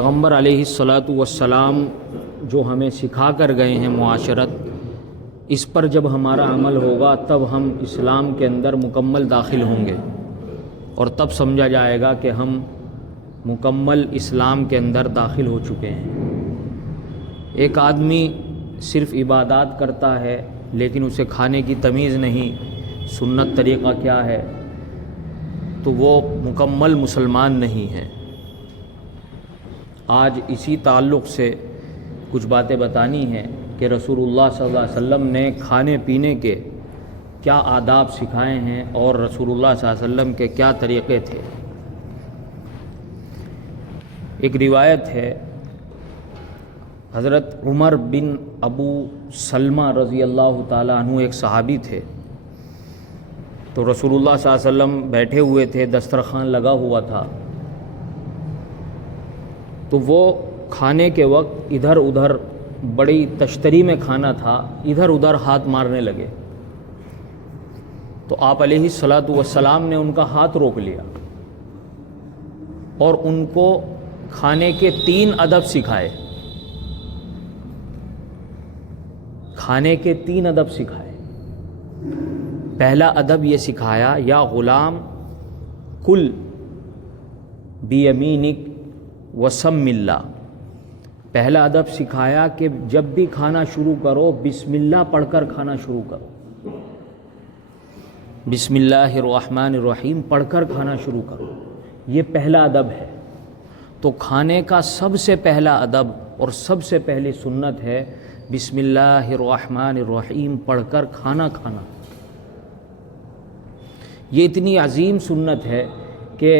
پیغمبر علیہ الصلاۃ والسلام جو ہمیں سکھا کر گئے ہیں معاشرت، اس پر جب ہمارا عمل ہوگا تب ہم اسلام کے اندر مکمل داخل ہوں گے، اور تب سمجھا جائے گا کہ ہم مکمل اسلام کے اندر داخل ہو چکے ہیں۔ ایک آدمی صرف عبادات کرتا ہے لیکن اسے کھانے کی تمیز نہیں، سنت طریقہ کیا ہے، تو وہ مکمل مسلمان نہیں ہے۔ آج اسی تعلق سے کچھ باتیں بتانی ہیں کہ رسول اللہ صلی اللہ علیہ وسلم نے کھانے پینے کے کیا آداب سکھائے ہیں اور رسول اللہ صلی اللہ علیہ وسلم کے کیا طریقے تھے۔ ایک روایت ہے، حضرت عمر بن ابو سلمہ رضی اللہ تعالیٰ عنہ ایک صحابی تھے، تو رسول اللہ صلی اللہ علیہ وسلم بیٹھے ہوئے تھے، دسترخوان لگا ہوا تھا، تو وہ کھانے کے وقت ادھر ادھر، بڑی تشتری میں کھانا تھا، ادھر ادھر ہاتھ مارنے لگے، تو آپ علیہ الصلاۃ والسلام نے ان کا ہاتھ روک لیا اور ان کو کھانے کے 3 ادب سکھائے۔ کھانے کے 3 ادب سکھائے۔ پہلا ادب یہ سکھایا، یا غلام کل بیمینک وسم اللہ۔ پہلا ادب سکھایا کہ جب بھی کھانا شروع کرو بسم اللہ پڑھ کر کھانا شروع کرو، بسم اللہ الرحمن الرحیم پڑھ کر کھانا شروع کرو، یہ پہلا ادب ہے۔ تو کھانے کا سب سے پہلا ادب اور سب سے پہلی سنت ہے بسم اللہ الرحمن الرحیم پڑھ کر کھانا کھانا۔ یہ اتنی عظیم سنت ہے کہ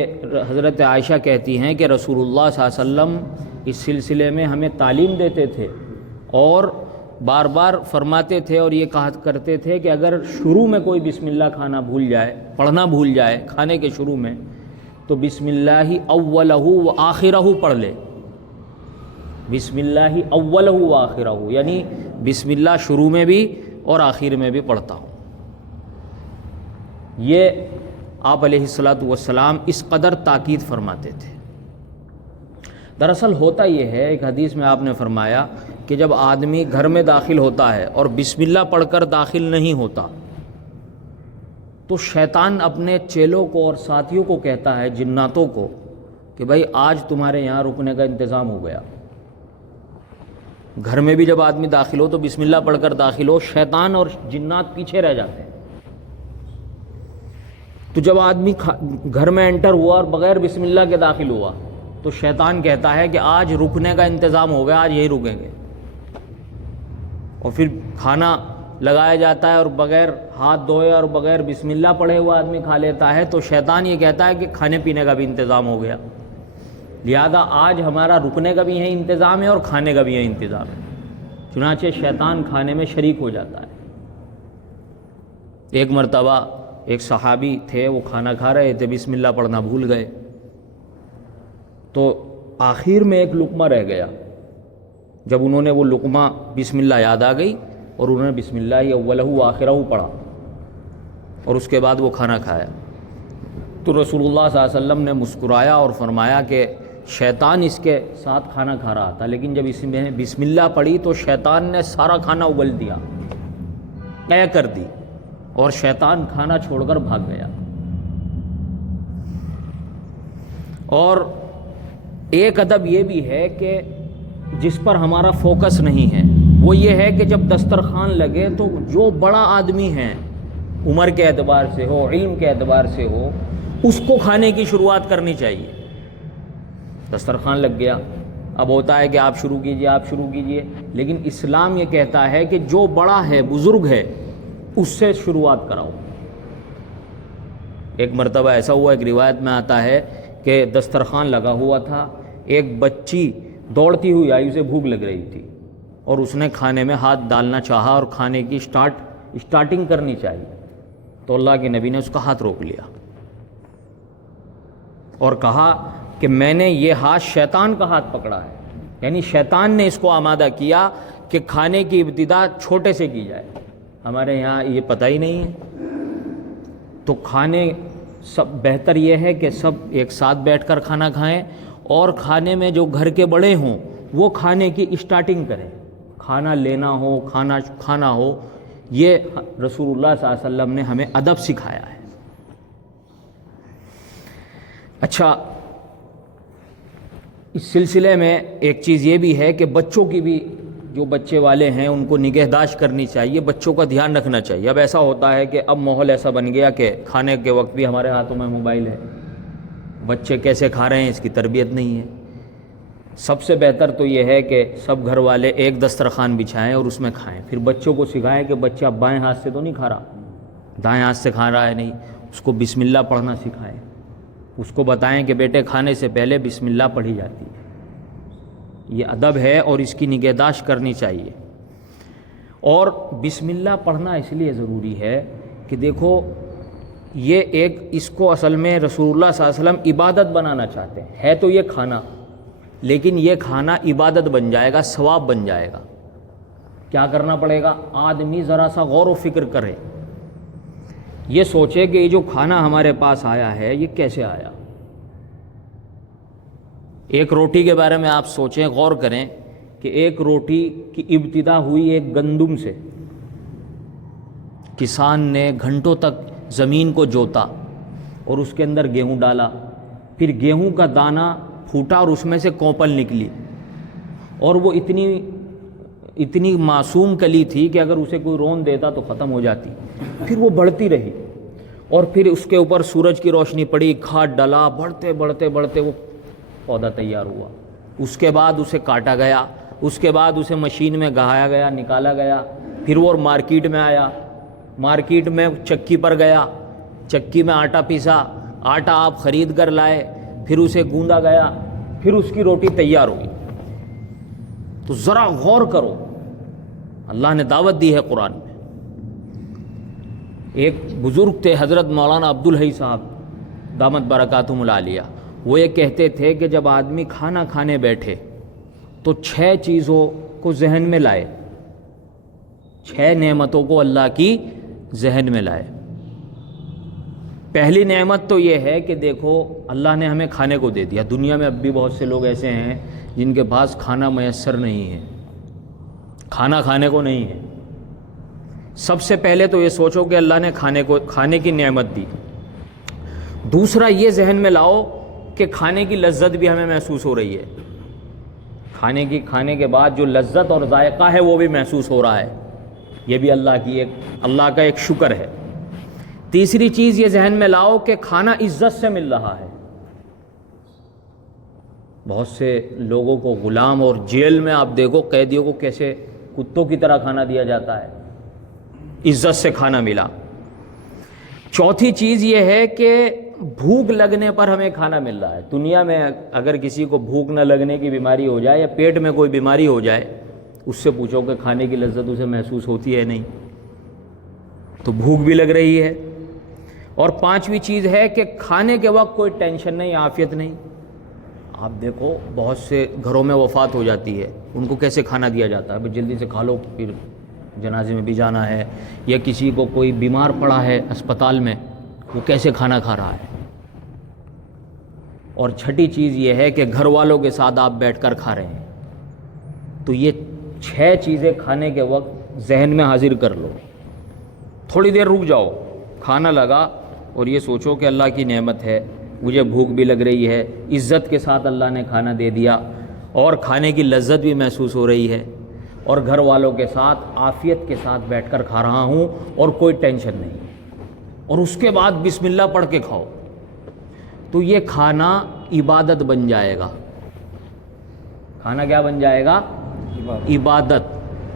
حضرت عائشہ کہتی ہیں کہ رسول اللہ صلی اللہ علیہ وسلم اس سلسلے میں ہمیں تعلیم دیتے تھے اور بار بار فرماتے تھے اور یہ کہا کرتے تھے کہ اگر شروع میں کوئی بسم اللہ کھانا بھول جائے، پڑھنا بھول جائے کھانے کے شروع میں، تو بسم اللہ اولہ و آخرہ پڑھ لے۔ بسم اللہ اولہ و آخرہ، یعنی بسم اللہ شروع میں بھی اور آخر میں بھی پڑھتا ہوں۔ یہ آپ علیہ الصلاۃ والسلام اس قدر تاکید فرماتے تھے۔ دراصل ہوتا یہ ہے، ایک حدیث میں آپ نے فرمایا کہ جب آدمی گھر میں داخل ہوتا ہے اور بسم اللہ پڑھ کر داخل نہیں ہوتا تو شیطان اپنے چیلوں کو اور ساتھیوں کو کہتا ہے، جناتوں کو، کہ بھائی آج تمہارے یہاں رکنے کا انتظام ہو گیا۔ گھر میں بھی جب آدمی داخل ہو تو بسم اللہ پڑھ کر داخل ہو، شیطان اور جنات پیچھے رہ جاتے ہیں۔ تو جب آدمی گھر میں انٹر ہوا اور بغیر بسم اللہ کے داخل ہوا تو شیطان کہتا ہے کہ آج رکنے کا انتظام ہو گیا، آج یہی رکیں گے، اور پھر کھانا لگایا جاتا ہے اور بغیر ہاتھ دھوئے اور بغیر بسم اللہ پڑھے ہوا آدمی کھا لیتا ہے، تو شیطان یہ کہتا ہے کہ کھانے پینے کا بھی انتظام ہو گیا، لہذا آج ہمارا رکنے کا بھی یہی انتظام ہے اور کھانے کا بھی یہی انتظام ہے۔ چنانچہ شیطان کھانے میں شریک ہو جاتا ہے۔ ایک مرتبہ ایک صحابی تھے، وہ کھانا کھا رہے تھے، بسم اللہ پڑھنا بھول گئے، تو آخر میں ایک لقمہ رہ گیا۔ جب انہوں نے وہ لقمہ بسم اللہ یاد آ گئی اور انہوں نے بسم اللہ اولہ و آخرہ پڑھا اور اس کے بعد وہ کھانا کھایا، تو رسول اللہ صلی اللہ علیہ وسلم نے مسکرایا اور فرمایا کہ شیطان اس کے ساتھ کھانا کھا رہا تھا، لیکن جب اس میں بسم اللہ پڑھی تو شیطان نے سارا کھانا اگل دیا، طے کر دی، اور شیطان کھانا چھوڑ کر بھاگ گیا۔ اور ایک ادب یہ بھی ہے کہ جس پر ہمارا فوکس نہیں ہے، وہ یہ ہے کہ جب دسترخوان لگے تو جو بڑا آدمی ہے، عمر کے اعتبار سے ہو، علم کے اعتبار سے ہو، اس کو کھانے کی شروعات کرنی چاہیے۔ دسترخوان لگ گیا، اب ہوتا ہے کہ آپ شروع کیجئے، آپ شروع کیجئے، لیکن اسلام یہ کہتا ہے کہ جو بڑا ہے، بزرگ ہے، اس سے شروعات کراؤ۔ ایک مرتبہ ایسا ہوا، ایک روایت میں آتا ہے کہ دسترخوان لگا ہوا تھا، ایک بچی دوڑتی ہوئی آئی، اسے بھوک لگ رہی تھی اور اس نے کھانے میں ہاتھ ڈالنا چاہا اور کھانے کی اسٹارٹنگ کرنی چاہیے، تو اللہ کے نبی نے اس کا ہاتھ روک لیا اور کہا کہ میں نے یہ ہاتھ شیطان کا ہاتھ پکڑا ہے، یعنی شیطان نے اس کو آمادہ کیا کہ کھانے کی ابتدا چھوٹے سے کی جائے۔ ہمارے یہاں یہ پتہ ہی نہیں ہے، تو کھانے سب بہتر یہ ہے کہ سب ایک ساتھ بیٹھ کر کھانا کھائیں اور کھانے میں جو گھر کے بڑے ہوں وہ کھانے کی اسٹارٹنگ کریں، کھانا لینا ہو، کھانا ہو، یہ رسول اللہ صلی اللہ علیہ وسلم نے ہمیں ادب سکھایا ہے۔ اچھا، اس سلسلے میں ایک چیز یہ بھی ہے کہ بچوں کی بھی، جو بچے والے ہیں ان کو نگہداشت کرنی چاہیے، بچوں کا دھیان رکھنا چاہیے۔ اب ایسا ہوتا ہے کہ اب ماحول ایسا بن گیا کہ کھانے کے وقت بھی ہمارے ہاتھوں میں موبائل ہے، بچے کیسے کھا رہے ہیں اس کی تربیت نہیں ہے۔ سب سے بہتر تو یہ ہے کہ سب گھر والے ایک دسترخوان بچھائیں اور اس میں کھائیں، پھر بچوں کو سکھائیں کہ بچہ بائیں ہاتھ سے تو نہیں کھا رہا، دائیں ہاتھ سے کھا رہا ہے نہیں، اس کو بسم اللہ پڑھنا سکھائیں، اس کو بتائیں کہ بیٹے کھانے سے پہلے بسم اللہ پڑھی جاتی ہے، یہ ادب ہے اور اس کی نگہداشت کرنی چاہیے۔ اور بسم اللہ پڑھنا اس لیے ضروری ہے کہ دیکھو یہ ایک، اس کو اصل میں رسول اللہ صلی اللہ علیہ وسلم عبادت بنانا چاہتے ہیں، ہے تو یہ کھانا، لیکن یہ کھانا عبادت بن جائے گا، ثواب بن جائے گا۔ کیا کرنا پڑے گا؟ آدمی ذرا سا غور و فکر کرے، یہ سوچے کہ یہ جو کھانا ہمارے پاس آیا ہے یہ کیسے آیا۔ ایک روٹی کے بارے میں آپ سوچیں، غور کریں کہ ایک روٹی کی ابتدا ہوئی ایک گندم سے، کسان نے گھنٹوں تک زمین کو جوتا اور اس کے اندر گیہوں ڈالا، پھر گیہوں کا دانہ پھوٹا اور اس میں سے کوپل نکلی، اور وہ اتنی معصوم کلی تھی کہ اگر اسے کوئی رون دیتا تو ختم ہو جاتی، پھر وہ بڑھتی رہی، اور پھر اس کے اوپر سورج کی روشنی پڑی، کھاد ڈلا، بڑھتے بڑھتے بڑھتے وہ پودا تیار ہوا۔ اس کے بعد اسے کاٹا گیا، اس کے بعد اسے مشین میں گہایا گیا، نکالا گیا، پھر وہ مارکیٹ میں آیا، مارکیٹ میں چکی پر گیا، چکی میں آٹا پیسا، آٹا آپ خرید کر لائے، پھر اسے گوندا گیا، پھر اس کی روٹی تیار ہوئی۔ تو ذرا غور کرو، اللہ نے دعوت دی ہے قرآن میں۔ ایک بزرگ تھے حضرت مولانا عبدالحی صاحب دامت برکاتہم العالیہ، وہ یہ کہتے تھے کہ جب آدمی کھانا کھانے بیٹھے تو 6 چیزوں کو ذہن میں لائے، 6 نعمتوں کو اللہ کی ذہن میں لائے۔ پہلی نعمت تو یہ ہے کہ دیکھو اللہ نے ہمیں کھانے کو دے دیا۔ دنیا میں اب بھی بہت سے لوگ ایسے ہیں جن کے پاس کھانا میسر نہیں ہے، کھانا کھانے کو نہیں ہے۔ سب سے پہلے تو یہ سوچو کہ اللہ نے کھانے کی نعمت دی۔ دوسرا یہ ذہن میں لاؤ کہ کھانے کی لذت بھی ہمیں محسوس ہو رہی ہے، کھانے کے بعد جو لذت اور ذائقہ ہے وہ بھی محسوس ہو رہا ہے، یہ بھی اللہ کا ایک شکر ہے۔ تیسری چیز یہ ذہن میں لاؤ کہ کھانا عزت سے مل رہا ہے۔ بہت سے لوگوں کو غلام اور جیل میں آپ دیکھو قیدیوں کو کیسے کتوں کی طرح کھانا دیا جاتا ہے، عزت سے کھانا ملا۔ چوتھی چیز یہ ہے کہ بھوک لگنے پر ہمیں کھانا مل رہا ہے۔ دنیا میں اگر کسی کو بھوک نہ لگنے کی بیماری ہو جائے یا پیٹ میں کوئی بیماری ہو جائے، اس سے پوچھو کہ کھانے کی لذت اسے محسوس ہوتی ہے نہیں، تو بھوک بھی لگ رہی ہے۔ اور 5ویں چیز ہے کہ کھانے کے وقت کوئی ٹینشن نہیں، عافیت نہیں۔ آپ دیکھو بہت سے گھروں میں وفات ہو جاتی ہے، ان کو کیسے کھانا دیا جاتا ہے، بھئی جلدی سے کھا لو، پھر جنازے میں بھی جانا ہے، یا کسی کو کوئی بیمار پڑا ہے اسپتال میں، وہ کیسے کھانا کھا رہا ہے۔ اور چھٹی چیز یہ ہے کہ گھر والوں کے ساتھ آپ بیٹھ کر کھا رہے ہیں۔ تو یہ 6 چیزیں کھانے کے وقت ذہن میں حاضر کر لو، تھوڑی دیر رک جاؤ، کھانا لگا اور یہ سوچو کہ اللہ کی نعمت ہے، مجھے بھوک بھی لگ رہی ہے، عزت کے ساتھ اللہ نے کھانا دے دیا اور کھانے کی لذت بھی محسوس ہو رہی ہے، اور گھر والوں کے ساتھ عافیت کے ساتھ بیٹھ کر کھا رہا ہوں اور کوئی ٹینشن نہیں، اور اس کے بعد بسم اللہ پڑھ کے کھاؤ، تو یہ کھانا عبادت بن جائے گا۔ کھانا کیا بن جائے گا؟ عبادت۔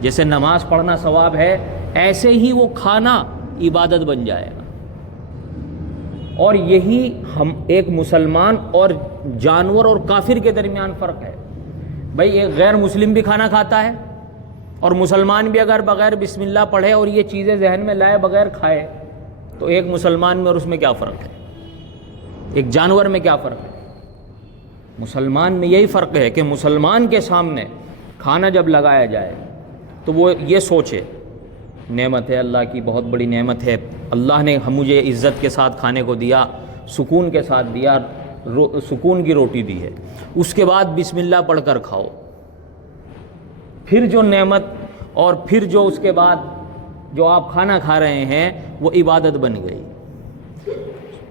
جیسے نماز پڑھنا ثواب ہے، ایسے ہی وہ کھانا عبادت بن جائے گا۔ اور یہی ہم ایک مسلمان اور جانور اور کافر کے درمیان فرق ہے۔ بھئی ایک غیر مسلم بھی کھانا کھاتا ہے، اور مسلمان بھی اگر بغیر بسم اللہ پڑھے اور یہ چیزیں ذہن میں لائے بغیر کھائے، تو ایک مسلمان میں اور اس میں کیا فرق ہے؟ ایک جانور میں کیا فرق ہے؟ مسلمان میں یہی فرق ہے کہ مسلمان کے سامنے کھانا جب لگایا جائے تو وہ یہ سوچے نعمت ہے، اللہ کی بہت بڑی نعمت ہے، اللہ نے مجھے عزت کے ساتھ کھانے کو دیا، سکون کے ساتھ دیا، سکون کی روٹی دی ہے، اس کے بعد بسم اللہ پڑھ کر کھاؤ، پھر جو نعمت اور پھر جو اس کے بعد جو آپ کھانا کھا رہے ہیں وہ عبادت بن گئی۔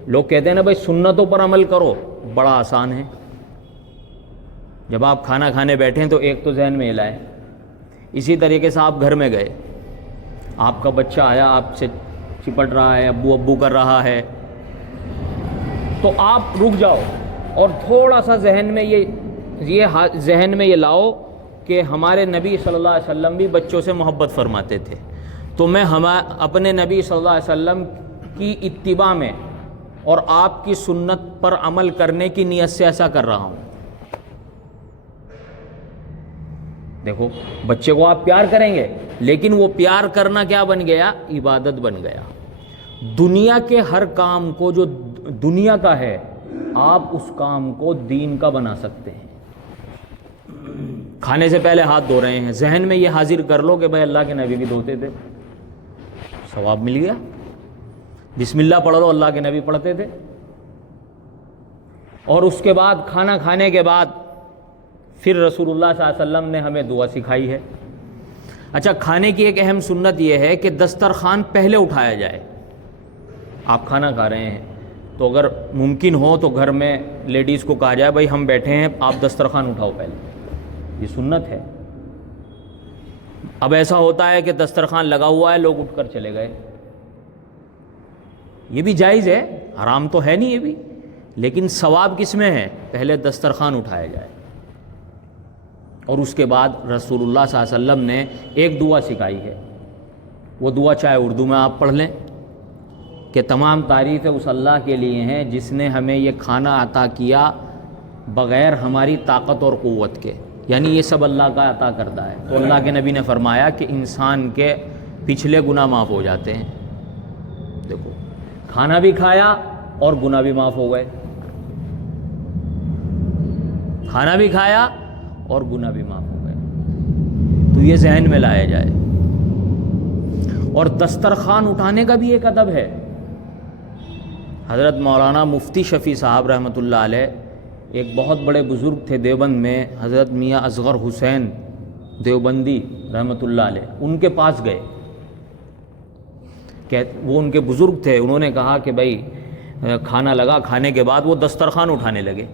لوگ کہتے ہیں نا بھائی سنتوں پر عمل کرو، بڑا آسان ہے۔ جب آپ کھانا کھانے بیٹھیں تو ایک تو ذہن میں لائیں، اسی طریقے سے آپ گھر میں گئے، آپ کا بچہ آیا آپ سے چپٹ رہا ہے، ابو ابو کر رہا ہے، تو آپ رک جاؤ اور تھوڑا سا ذہن میں یہ لاؤ کہ ہمارے نبی صلی اللہ علیہ وسلم بھی بچوں سے محبت فرماتے تھے، تو میں اپنے نبی صلی اللہ علیہ وسلم کی اتباع میں اور آپ کی سنت پر عمل کرنے کی نیت سے ایسا کر رہا ہوں۔ دیکھو بچے کو آپ پیار کریں گے، لیکن وہ پیار کرنا کیا بن گیا؟ عبادت بن گیا۔ دنیا کے ہر کام کو جو دنیا کا ہے آپ اس کام کو دین کا بنا سکتے ہیں۔ کھانے سے پہلے ہاتھ دھو رہے ہیں، ذہن میں یہ حاضر کر لو کہ بھائی اللہ کے نبی بھی دھوتے تھے، ثواب مل گیا۔ بسم اللہ پڑھ لو، اللہ کے نبی پڑھتے تھے۔ اور اس کے بعد کھانا کھانے کے بعد پھر رسول اللہ صلی اللہ علیہ وسلم نے ہمیں دعا سکھائی ہے۔ اچھا، کھانے کی ایک اہم سنت یہ ہے کہ دسترخوان پہلے اٹھایا جائے۔ آپ کھانا کھا رہے ہیں تو اگر ممکن ہو تو گھر میں لیڈیز کو کہا جائے بھائی ہم بیٹھے ہیں، آپ دسترخوان اٹھاؤ پہلے، یہ سنت ہے۔ اب ایسا ہوتا ہے کہ دسترخوان لگا ہوا ہے، لوگ اٹھ کر چلے گئے، یہ بھی جائز ہے، حرام تو ہے نہیں یہ بھی، لیکن ثواب کس میں ہے؟ پہلے دسترخوان اٹھایا جائے۔ اور اس کے بعد رسول اللہ صلی اللہ علیہ وسلم نے ایک دعا سکھائی ہے، وہ دعا چاہے اردو میں آپ پڑھ لیں کہ تمام تعریفیں اس اللہ کے لیے ہیں جس نے ہمیں یہ کھانا عطا کیا بغیر ہماری طاقت اور قوت کے، یعنی یہ سب اللہ کا عطا کردہ ہے۔ تو اللہ کے نبی نے فرمایا کہ انسان کے پچھلے گناہ معاف ہو جاتے ہیں۔ دیکھو کھانا بھی کھایا اور گناہ بھی معاف ہو گئے، کھانا بھی کھایا اور گناہ بھی معاف ہو گئے، تو یہ ذہن میں لایا جائے۔ اور دسترخوان اٹھانے کا بھی ایک ادب ہے۔ حضرت مولانا مفتی شفیع صاحب رحمۃ اللہ علیہ ایک بہت بڑے بزرگ تھے دیوبند میں، حضرت میاں اصغر حسین دیوبندی رحمۃ اللہ علیہ، ان کے پاس گئے، کہ وہ ان کے بزرگ تھے، انہوں نے کہا کہ بھائی کھانا لگا، کھانے کے بعد وہ دسترخوان اٹھانے لگے،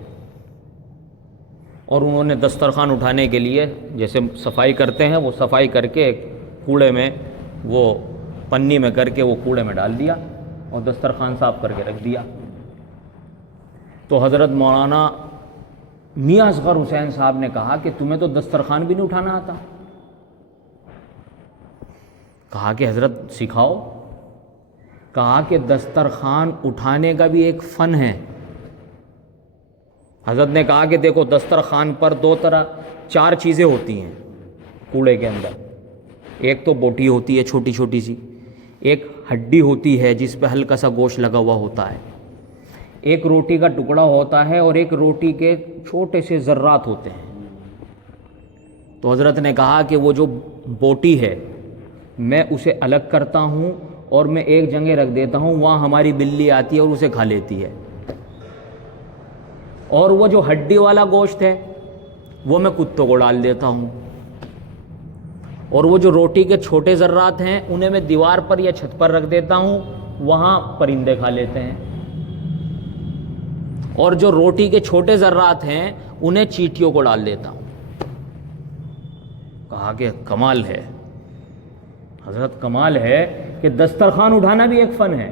اور انہوں نے دسترخوان اٹھانے کے لیے جیسے صفائی کرتے ہیں وہ صفائی کر کے کوڑے میں وہ پنی میں کر کے وہ کوڑے میں ڈال دیا اور دسترخوان صاف کر کے رکھ دیا۔ تو حضرت مولانا میاں اصغر حسین صاحب نے کہا کہ تمہیں تو دسترخوان بھی نہیں اٹھانا آتا؟ کہا کہ حضرت سکھاؤ۔ کہا کہ دسترخوان اٹھانے کا بھی ایک فن ہے۔ حضرت نے کہا کہ دیکھو دسترخوان پر چار چیزیں ہوتی ہیں کوڑے کے اندر، ایک تو بوٹی ہوتی ہے چھوٹی چھوٹی سی، ایک ہڈی ہوتی ہے جس پہ ہلکا سا گوشت لگا ہوا ہوتا ہے، ایک روٹی کا ٹکڑا ہوتا ہے، اور ایک روٹی کے چھوٹے سے ذرات ہوتے ہیں۔ تو حضرت نے کہا کہ وہ جو بوٹی ہے میں اسے الگ کرتا ہوں اور میں ایک جگہ رکھ دیتا ہوں، وہاں ہماری بلی آتی ہے اور اسے کھا لیتی ہے، اور وہ جو ہڈی والا گوشت ہے وہ میں کتوں کو ڈال دیتا ہوں، اور وہ جو روٹی کے چھوٹے ذرات ہیں انہیں میں دیوار پر یا چھت پر رکھ دیتا ہوں، وہاں پرندے کھا لیتے ہیں، اور جو روٹی کے چھوٹے ذرات ہیں انہیں چیٹیوں کو ڈال دیتا ہوں۔ کہا کہ کمال ہے حضرت، کمال ہے کہ دسترخوان اٹھانا بھی ایک فن ہے۔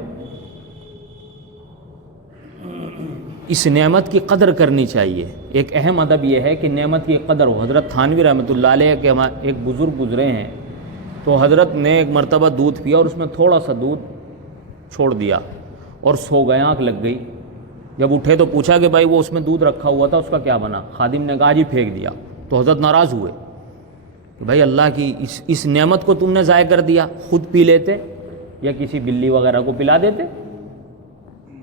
اس نعمت کی قدر کرنی چاہیے۔ ایک اہم ادب یہ ہے کہ نعمت کی قدر ہو۔ حضرت تھانوی رحمۃ اللہ علیہ کے ایک بزرگ گزرے ہیں، تو حضرت نے ایک مرتبہ دودھ پیا اور اس میں تھوڑا سا دودھ چھوڑ دیا اور سو گئے، آنکھ لگ گئی۔ جب اٹھے تو پوچھا کہ بھائی وہ اس میں دودھ رکھا ہوا تھا اس کا کیا بنا؟ خادم نے کہا جی پھینک دیا۔ تو حضرت ناراض ہوئے کہ بھائی اللہ کی اس نعمت کو تم نے ضائع کر دیا، خود پی لیتے یا کسی بلی وغیرہ کو پلا دیتے۔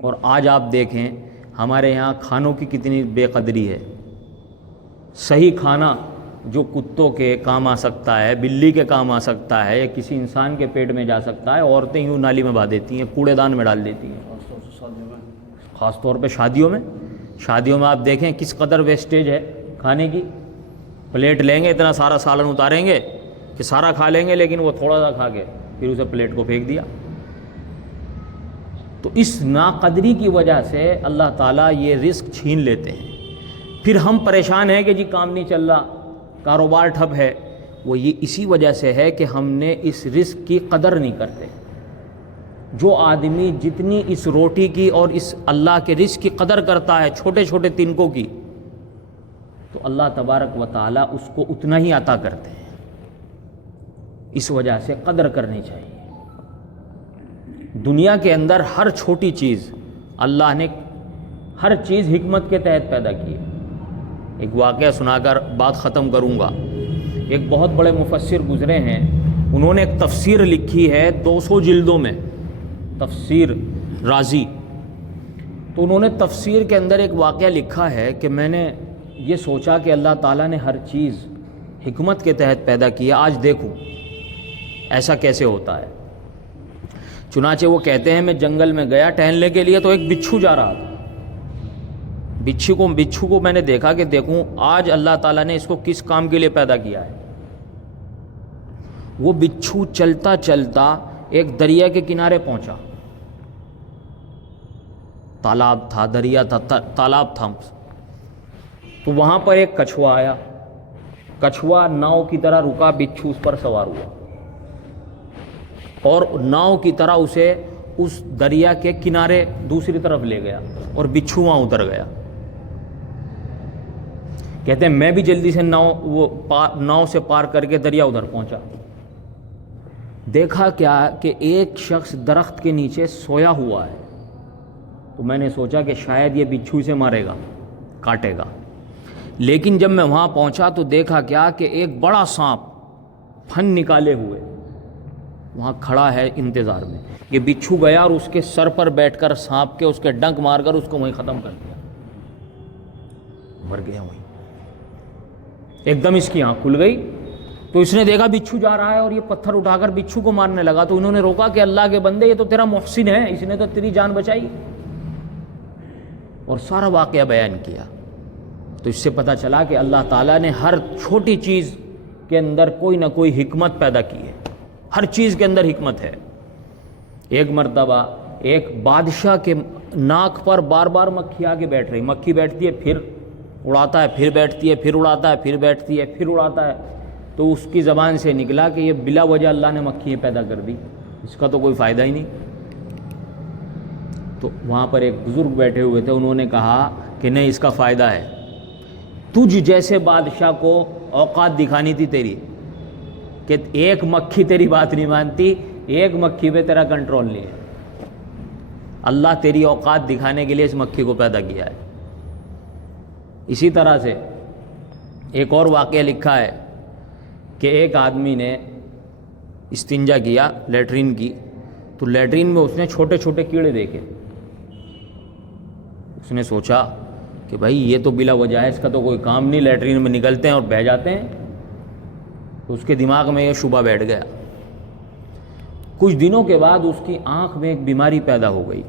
اور آج آپ دیکھیں ہمارے یہاں کھانوں کی کتنی بے قدری ہے۔ صحیح کھانا جو کتوں کے کام آ سکتا ہے، بلی کے کام آ سکتا ہے، یا کسی انسان کے پیٹ میں جا سکتا ہے، عورتیں یوں نالی میں بہا دیتی ہیں، کوڑے دان میں ڈال دیتی ہیں، خاص طور پہ شادیوں میں شادیوں میں آپ دیکھیں کس قدر ویسٹیج ہے کھانے کی. پلیٹ لیں گے اتنا سارا سالن اتاریں گے کہ سارا کھا لیں گے، لیکن وہ تھوڑا سا کھا کے پھر اسے پلیٹ کو پھینک دیا. تو اس ناقدری کی وجہ سے اللہ تعالیٰ یہ رزق چھین لیتے ہیں. پھر ہم پریشان ہیں کہ جی کام نہیں چل رہا، کاروبار ٹھپ ہے. وہ یہ اسی وجہ سے ہے کہ ہم نے اس رزق کی قدر نہیں کرتے. جو آدمی جتنی اس روٹی کی اور اس اللہ کے رزق کی قدر کرتا ہے، چھوٹے چھوٹے تنکوں کی، تو اللہ تبارک و تعالیٰ اس کو اتنا ہی عطا کرتے ہیں. اس وجہ سے قدر کرنی چاہیے. دنیا کے اندر ہر چھوٹی چیز اللہ نے ہر چیز حکمت کے تحت پیدا کی ہے. ایک واقعہ سنا کر بات ختم کروں گا. ایک بہت بڑے مفسر گزرے ہیں، انہوں نے ایک تفسیر لکھی ہے 200 جلدوں میں، تفسیر رازی. تو انہوں نے تفسیر کے اندر ایک واقعہ لکھا ہے کہ میں نے یہ سوچا کہ اللہ تعالیٰ نے ہر چیز حکمت کے تحت پیدا کی ہے، آج دیکھوں ایسا کیسے ہوتا ہے. چنانچہ وہ کہتے ہیں میں جنگل میں گیا ٹہلنے کے لیے، تو ایک بچھو جا رہا تھا. بچھو کو میں نے دیکھا کہ دیکھوں آج اللہ تعالیٰ نے اس کو کس کام کے لیے پیدا کیا ہے. وہ بچھو چلتا چلتا ایک دریا کے کنارے پہنچا. تالاب تھا، دریا تھا، تالاب تھا. تو وہاں پر ایک کچھوا آیا. کچھوا ناؤ کی طرح رکا، بچھو اس پر سوار ہوا اور ناؤ کی طرح اسے اس دریا کے کنارے دوسری طرف لے گیا اور بچھو وہاں اتر گیا. کہتے ہیں میں بھی جلدی سے ناؤ سے پار کر کے دریا ادھر پہنچا. دیکھا کیا کہ ایک شخص درخت کے نیچے سویا ہوا ہے. تو میں نے سوچا کہ شاید یہ بچھو سے مارے گا، کاٹے گا. لیکن جب میں وہاں پہنچا تو دیکھا کیا کہ ایک بڑا سانپ پھن نکالے ہوئے وہاں کھڑا ہے انتظار میں. یہ بچھو گیا اور اس کے سر پر بیٹھ کر سانپ کے اس کے ڈنک مار کر اس کو وہیں ختم کر دیا، مر گیا وہیں. ایک دم اس کی آنکھ کھل گئی. تو اس نے دیکھا بچھو جا رہا ہے اور یہ پتھر اٹھا کر بچھو کو مارنے لگا. تو انہوں نے روکا کہ اللہ کے بندے یہ تو تیرا محسن ہے، اس نے تو تیری جان بچائی، اور سارا واقعہ بیان کیا. تو اس سے پتہ چلا کہ اللہ تعالیٰ نے ہر چھوٹی چیز کے اندر کوئی نہ کوئی حکمت پیدا کی ہے. ہر چیز کے اندر حکمت ہے. ایک مرتبہ ایک بادشاہ کے ناک پر بار بار مکھی آ کے بیٹھ رہی. مکھی بیٹھتی ہے پھر اڑاتا ہے، پھر بیٹھتی ہے پھر اڑاتا ہے، پھر بیٹھتی ہے پھر اڑاتا ہے. تو اس کی زبان سے نکلا کہ یہ بلا وجہ اللہ نے مکھیاں پیدا کر دی، اس کا تو کوئی فائدہ ہی نہیں. تو وہاں پر ایک بزرگ بیٹھے ہوئے تھے، انہوں نے کہا کہ نہیں، اس کا فائدہ ہے. تجھ جیسے بادشاہ کو اوقات دکھانی تھی تیری، کہ ایک مکھی تیری بات نہیں مانتی، ایک مکھی پہ تیرا کنٹرول نہیں ہے. اللہ تیری اوقات دکھانے کے لیے اس مکھی کو پیدا کیا ہے. اسی طرح سے ایک اور واقعہ لکھا ہے کہ ایک آدمی نے استنجا کیا لیٹرین کی، تو لیٹرین میں اس نے چھوٹے چھوٹے کیڑے دیکھے. اس نے سوچا کہ بھائی یہ تو بلا وجہ ہے، اس کا تو کوئی کام نہیں، لیٹرین میں نکلتے ہیں اور بہہ جاتے ہیں. تو اس کے دماغ میں یہ شبہ بیٹھ گیا. کچھ دنوں کے بعد اس کی آنکھ میں ایک بیماری پیدا ہو گئی.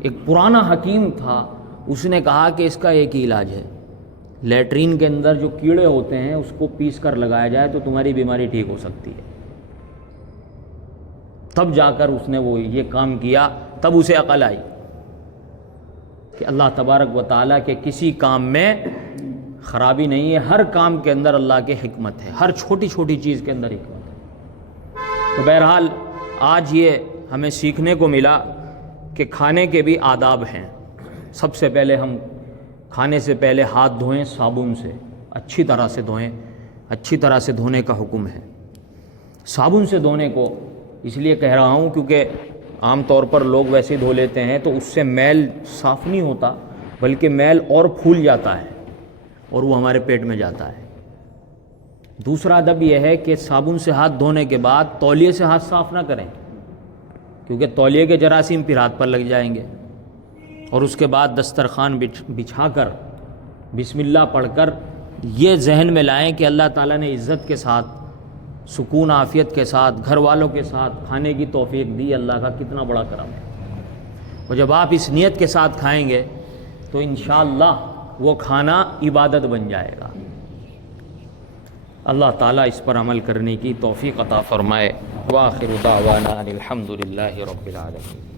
ایک پرانا حکیم تھا، اس نے کہا کہ اس کا ایک ہی علاج ہے، لیٹرین کے اندر جو کیڑے ہوتے ہیں اس کو پیس کر لگایا جائے تو تمہاری بیماری ٹھیک ہو سکتی ہے. تب جا کر اس نے وہ یہ کام کیا. تب اسے عقل آئی کہ اللہ تبارک و تعالیٰ کے کسی کام میں خرابی نہیں ہے. ہر کام کے اندر اللہ کی حکمت ہے، ہر چھوٹی چھوٹی چیز کے اندر حکمت ہے. تو بہرحال آج یہ ہمیں سیکھنے کو ملا کہ کھانے کے بھی آداب ہیں. سب سے پہلے ہم کھانے سے پہلے ہاتھ دھوئیں صابن سے، اچھی طرح سے دھوئیں. اچھی طرح سے دھونے کا حکم ہے. صابن سے دھونے کو اس لیے کہہ رہا ہوں کیونکہ عام طور پر لوگ ویسے دھو لیتے ہیں تو اس سے میل صاف نہیں ہوتا، بلکہ میل اور پھول جاتا ہے اور وہ ہمارے پیٹ میں جاتا ہے. دوسرا ادب یہ ہے کہ صابن سے ہاتھ دھونے کے بعد تولیے سے ہاتھ صاف نہ کریں، کیونکہ تولیے کے جراثیم پھر ہاتھ پر لگ جائیں گے. اور اس کے بعد دسترخوان بچھا کر بسم اللہ پڑھ کر یہ ذہن میں لائیں کہ اللہ تعالیٰ نے عزت کے ساتھ، سکون عافیت کے ساتھ، گھر والوں کے ساتھ کھانے کی توفیق دی. اللہ کا کتنا بڑا کرم ہے. اور جب آپ اس نیت کے ساتھ کھائیں گے تو انشاءاللہ وہ کھانا عبادت بن جائے گا۔ اللہ تعالیٰ اس پر عمل کرنے کی توفیق عطا فرمائے۔ وآخر دعوانا ان الحمد للہ رب العالمین۔